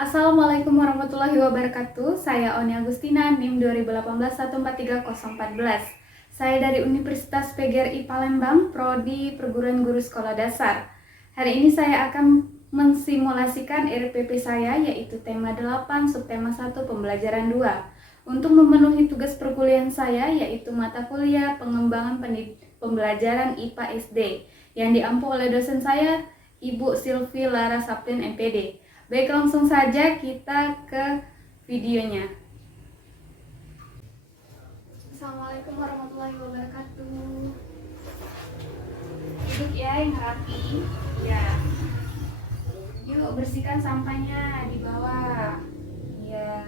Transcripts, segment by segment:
Assalamualaikum warahmatullahi wabarakatuh. Saya Oni Agustina, NIM 2018143014. Saya dari Universitas PGRI Palembang, Prodi Perguruan Guru Sekolah Dasar. Hari ini saya akan mensimulasikan RPP saya, yaitu tema 8, subtema 1, pembelajaran 2. Untuk memenuhi tugas perkuliahan saya, yaitu mata kuliah pengembangan pembelajaran IPA SD, yang diampu oleh dosen saya, Ibu Silvi Lara Saplin MPD. Baik, langsung saja kita ke videonya. Assalamualaikum warahmatullahi wabarakatuh. Duduk ya yang rapi. Ya. Yuk bersihkan sampahnya di bawah. Ya.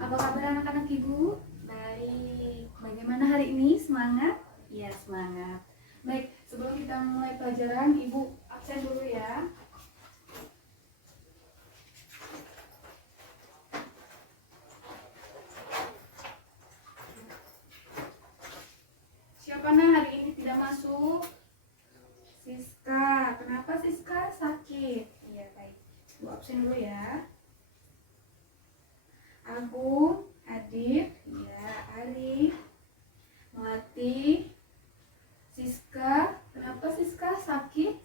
Apa kabar anak-anak ibu? Baik. Bagaimana hari ini? Semangat? Ya, semangat. Baik, sebelum kita mulai pelajaran, ibu absen dulu ya. Siapa hari ini tidak masuk? Siska. Kenapa Siska? Sakit. Iya, baik. Bu absen dulu ya. Agung, Adit, ya, Arif, Melati, Siska. Kenapa Siska sakit?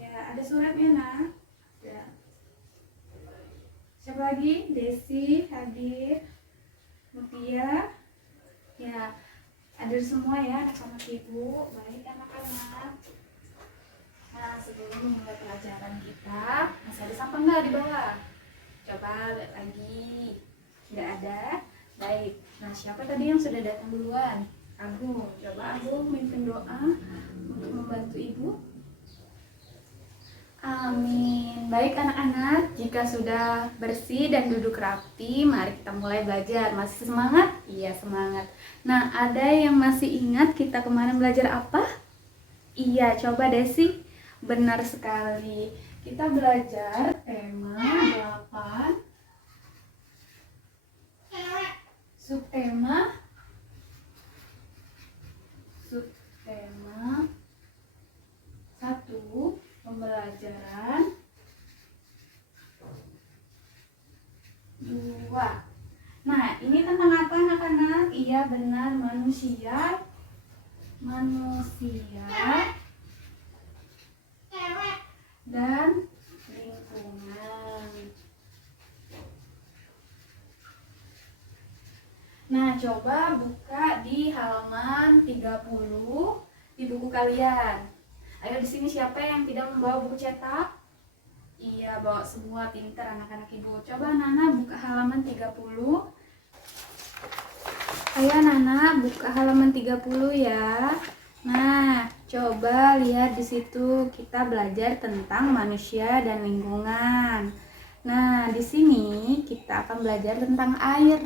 Ya, ada suratnya nak. Ya. Siapa lagi? Desi, hadir, Mutia. Ya, hadir semua ya anak-anak ibu. Baik anak-anak. Nah, sebelum memulai pelajaran kita, masih ada sampah nggak di bawah? Coba lihat lagi. Tidak ada. Baik. Nah, siapa tadi yang sudah datang duluan? Agung. Coba Agung mimpin doa untuk membantu ibu. Amin. Baik anak-anak, jika sudah bersih dan duduk rapi, mari kita mulai belajar. Masih semangat? Iya, semangat. Nah, ada yang masih ingat kita kemarin belajar apa? Iya, coba Desi. Benar sekali. Kita belajar tema 8, subtema 1, pembelajaran 2. Nah, ini tentang apa anak-anak? Iya, benar, manusia dan lingkungan. Nah, coba buka di halaman 30 di buku kalian. Ayo, di sini siapa yang tidak membawa buku cetak? Iya, bawa semua, pintar anak-anak ibu. Coba Nana buka halaman 30. Ayo Nana buka halaman 30 ya. Nah, coba lihat di situ kita belajar tentang manusia dan lingkungan. Nah, di sini kita akan belajar tentang air,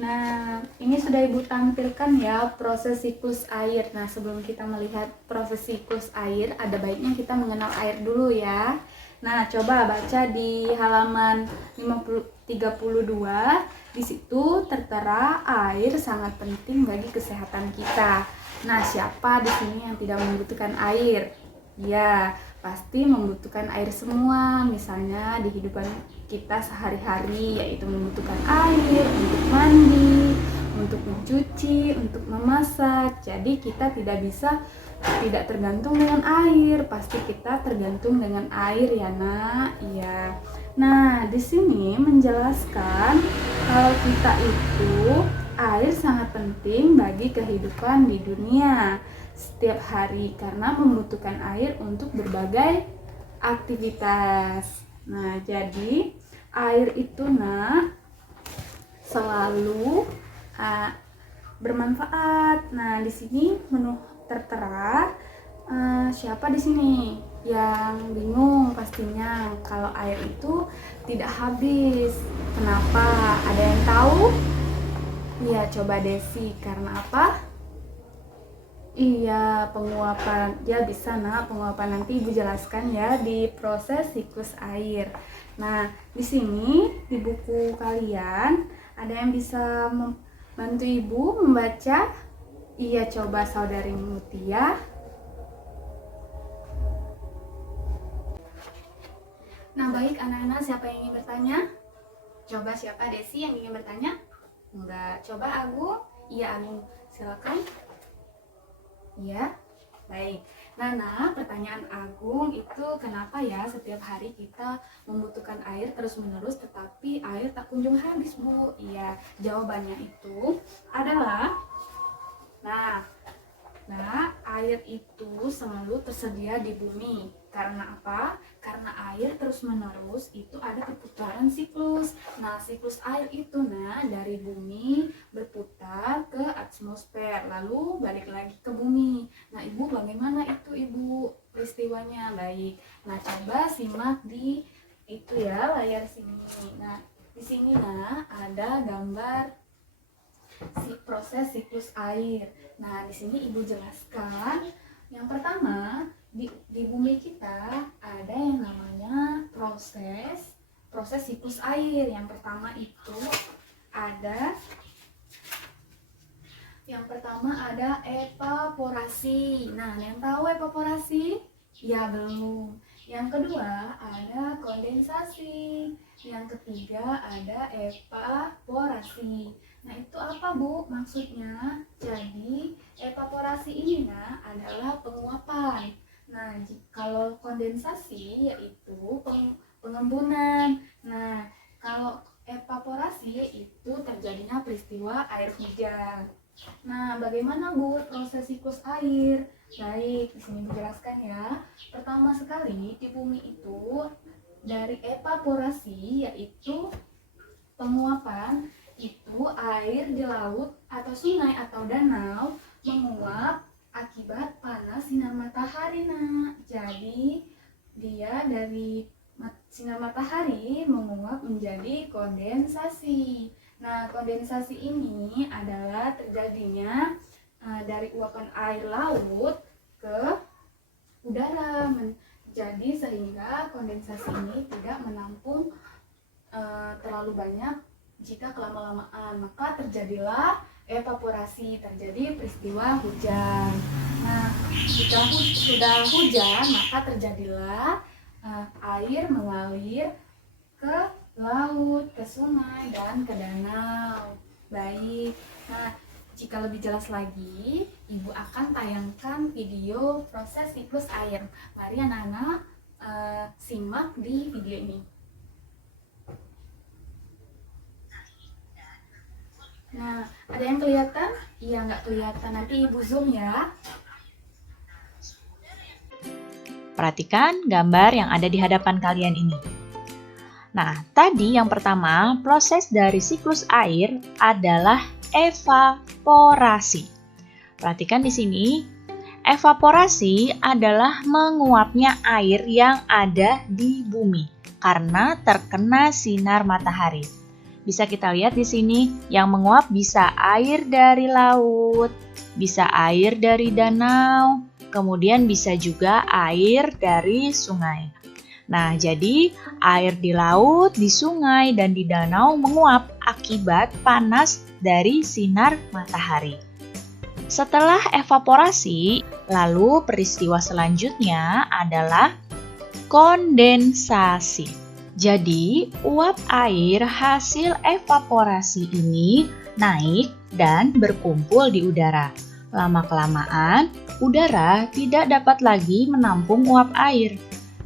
Nah, ini sudah Ibu tampilkan ya proses siklus air. Nah, sebelum kita melihat proses siklus air, ada baiknya kita mengenal air dulu ya. Nah, coba baca di halaman 32. Di situ tertera air sangat penting bagi kesehatan kita. Nah, siapa di sini yang tidak membutuhkan air? Ya, pasti membutuhkan air semua. Misalnya di kehidupan kita sehari-hari, yaitu membutuhkan air untuk mandi, untuk mencuci, untuk memasak. Jadi kita tidak tergantung dengan air, pasti kita tergantung dengan air ya nak. Iya. Nah, di sini menjelaskan kalau kita itu air sangat penting bagi kehidupan di dunia setiap hari karena membutuhkan air untuk berbagai aktivitas. Nah, jadi air itu selalu bermanfaat. Nah, di sini tertera siapa di sini yang bingung pastinya kalau air itu tidak habis. Kenapa? Ada yang tahu? Iya, coba Desi. Karena apa? Iya, penguapan. Ya bisa penguapan nanti Ibu jelaskan ya di proses siklus air. Nah, di sini di buku kalian ada yang bisa membantu Ibu membaca? Iya, coba saudari Mutia. Nah, baik anak-anak, siapa yang ingin bertanya? Coba siapa? Desi yang ingin bertanya? Enggak. Coba Agung? Iya, Agung. Silakan. Iya. Baik. Nana, pertanyaan Agung itu kenapa ya setiap hari kita membutuhkan air terus-menerus tetapi air tak kunjung habis, Bu? Iya, jawabannya itu adalah air itu selalu tersedia di bumi. Karena apa? Karena air terus-menerus itu ada perputaran siklus. Nah, siklus air itu dari bumi berputar ke atmosfer, lalu balik lagi ke bumi. Nah, Ibu bagaimana itu, Ibu, peristiwanya? Baik. Nah, coba simak di itu ya, layar sini. Nah, di sini ada gambar proses siklus air. Nah, di sini Ibu jelaskan. Yang pertama, di bumi kita ada yang namanya proses siklus air. Yang pertama itu ada evaporasi. Nah, yang tahu evaporasi? Ya, belum. Yang kedua ada kondensasi. Yang ketiga ada evaporasi. Nah, itu apa, Bu, maksudnya? Jadi, evaporasi ini adalah penguapan. Nah, kalau kondensasi yaitu pengembunan. Nah, kalau evaporasi itu terjadinya peristiwa air hujan. Nah, bagaimana, Bu, proses siklus air? Baik, di sini dijelaskan ya. Pertama sekali, di bumi itu dari evaporasi yaitu penguapan, itu air di laut atau sungai atau danau menguap akibat panas sinar matahari. Jadi dia dari sinar matahari menguap menjadi kondensasi. Nah, kondensasi ini adalah terjadinya dari uapan air laut ke udara. Jadi sehingga kondensasi ini tidak menampung terlalu banyak. Jika kelama-lamaan, maka terjadilah evaporasi, terjadi peristiwa hujan. Nah, jika sudah hujan, maka terjadilah air mengalir ke laut, ke sungai, dan ke danau. Baik, nah jika lebih jelas lagi, Ibu akan tayangkan video proses siklus air. Mari anak-anak simak di video ini. Nah, ada yang kelihatan? Iya, nggak kelihatan. Nanti Ibu zoom ya. Perhatikan gambar yang ada di hadapan kalian ini. Nah, tadi yang pertama, proses dari siklus air adalah evaporasi. Perhatikan di sini, evaporasi adalah menguapnya air yang ada di bumi karena terkena sinar matahari. Bisa kita lihat di sini, yang menguap bisa air dari laut, bisa air dari danau, kemudian bisa juga air dari sungai. Nah, jadi air di laut, di sungai, dan di danau menguap akibat panas dari sinar matahari. Setelah evaporasi, lalu peristiwa selanjutnya adalah kondensasi. Jadi, uap air hasil evaporasi ini naik dan berkumpul di udara. Lama-kelamaan, udara tidak dapat lagi menampung uap air.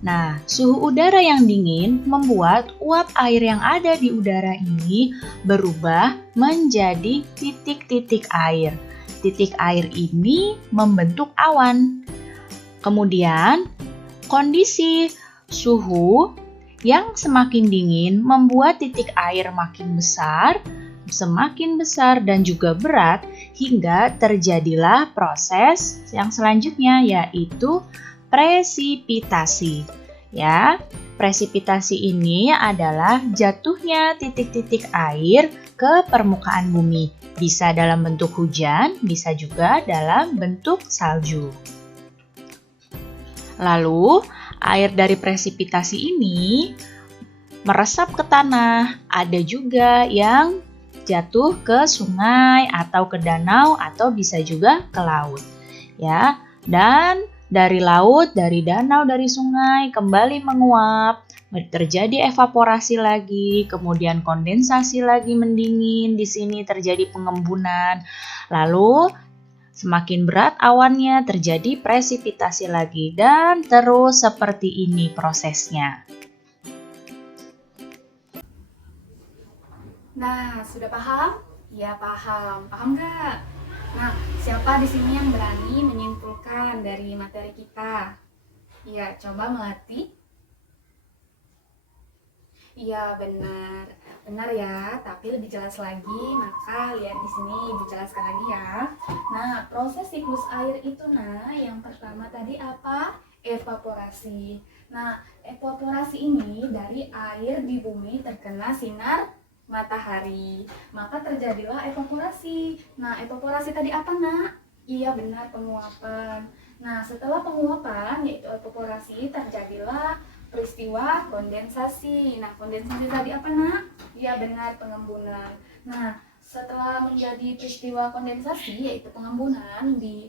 Nah, suhu udara yang dingin membuat uap air yang ada di udara ini berubah menjadi titik-titik air. Titik air ini membentuk awan. Kemudian, kondisi suhu yang semakin dingin membuat titik air makin besar, semakin besar dan juga berat hingga terjadilah proses yang selanjutnya yaitu presipitasi. Ya, presipitasi ini adalah jatuhnya titik-titik air ke permukaan bumi. Bisa dalam bentuk hujan, bisa juga dalam bentuk salju. Lalu, air dari presipitasi ini meresap ke tanah. Ada juga yang jatuh ke sungai atau ke danau atau bisa juga ke laut. Ya, dan dari laut, dari danau, dari sungai kembali menguap terjadi evaporasi lagi, kemudian kondensasi lagi mendingin, di sini terjadi pengembunan. Lalu semakin berat awannya terjadi presipitasi lagi dan terus seperti ini prosesnya. Nah, sudah paham? Ya, paham. Paham nggak? Nah, siapa di sini yang berani menyimpulkan dari materi kita? Ya, coba melatih. Iya, benar. Benar ya, tapi lebih jelas lagi, maka lihat di sini Ibu jelaskan lagi ya. Nah, proses siklus air itu yang pertama tadi apa? Evaporasi. Nah, evaporasi ini dari air di bumi terkena sinar matahari, maka terjadilah evaporasi. Nah, evaporasi tadi apa, Nak? Iya, benar, penguapan. Nah, setelah penguapan yaitu evaporasi, terjadilah peristiwa kondensasi. Nah, kondensasi tadi apa, Nak? Iya, benar, pengembunan. Nah, setelah menjadi peristiwa kondensasi yaitu pengembunan di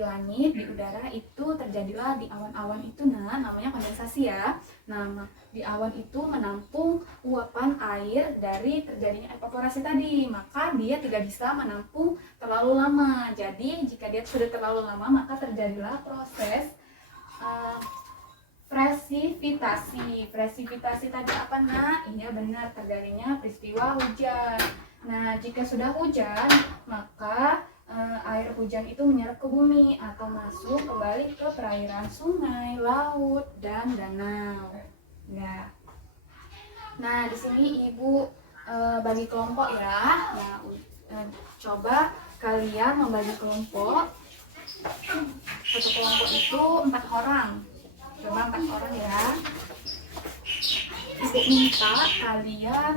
langit, di udara, itu terjadilah di awan-awan itu namanya kondensasi ya. Nah, di awan itu menampung uapan air dari terjadinya evaporasi tadi, maka dia tidak bisa menampung terlalu lama. Jadi jika dia sudah terlalu lama, maka terjadilah proses presipitasi. Presipitasi tadi apa, Nak? Iya, benar, terjadinya peristiwa hujan. Nah, jika sudah hujan, maka air hujan itu menyerap ke bumi atau masuk kembali ke perairan sungai, laut, dan danau. Ya. Nah, di sini Ibu bagi kelompok ya. Nah, coba kalian membagi kelompok. Satu kelompok itu 4 orang. Coba 4 orang ya. Ibu minta kalian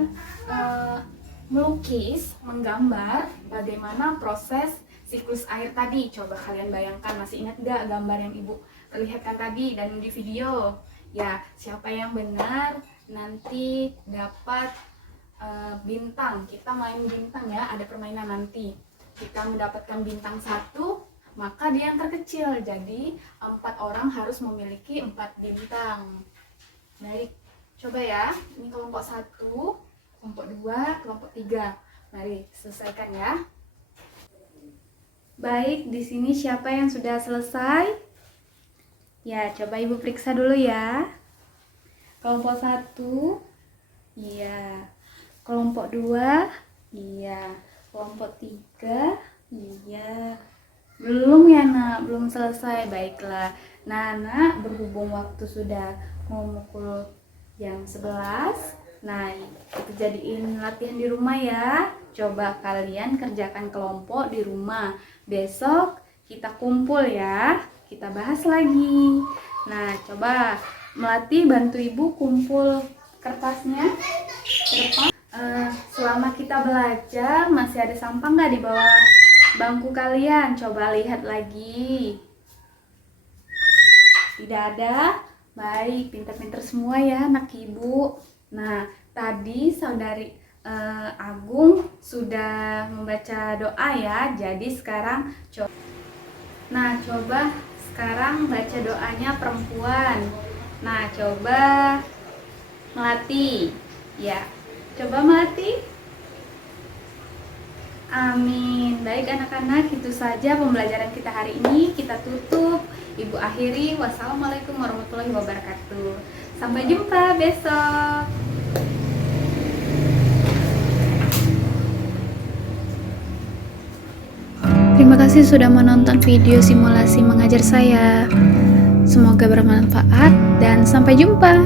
melukis, menggambar bagaimana proses siklus air tadi. Coba kalian bayangkan, masih ingat gak gambar yang Ibu perlihatkan tadi dan di video? Ya, siapa yang benar nanti dapat bintang. Kita main bintang ya, ada permainan nanti. Jika mendapatkan bintang 1, maka dia yang terkecil. Jadi 4 orang harus memiliki 4 bintang. Baik, coba ya. Ini kelompok 1, kelompok 2, kelompok 3. Mari selesaikan ya. Baik, di sini siapa yang sudah selesai? Ya, coba Ibu periksa dulu ya. Kelompok 1, iya. Kelompok 2, iya. Kelompok 3, iya. Belum ya, Nak? Belum selesai. Baiklah. Nah, Nak, berhubung waktu sudah mau pukul jam 11, nah, itu jadiin latihan di rumah ya. Coba kalian kerjakan kelompok di rumah. Besok kita kumpul ya. Kita bahas lagi. Nah, coba Melati bantu Ibu kumpul kertasnya ke depan. Selama kita belajar masih ada sampah nggak di bawah bangku kalian? Coba lihat lagi. Tidak ada? Baik, pintar-pintar semua ya anak Ibu. Nah, tadi saudari Agung sudah membaca doa ya. Jadi sekarang coba sekarang baca doanya perempuan. Nah, coba Melati. Ya, coba Melati. Amin. Baik anak-anak, itu saja pembelajaran kita hari ini. Kita tutup. Ibu akhiri. Wassalamualaikum warahmatullahi wabarakatuh. Sampai jumpa besok. Terima kasih sudah menonton video simulasi mengajar saya. Semoga bermanfaat dan sampai jumpa.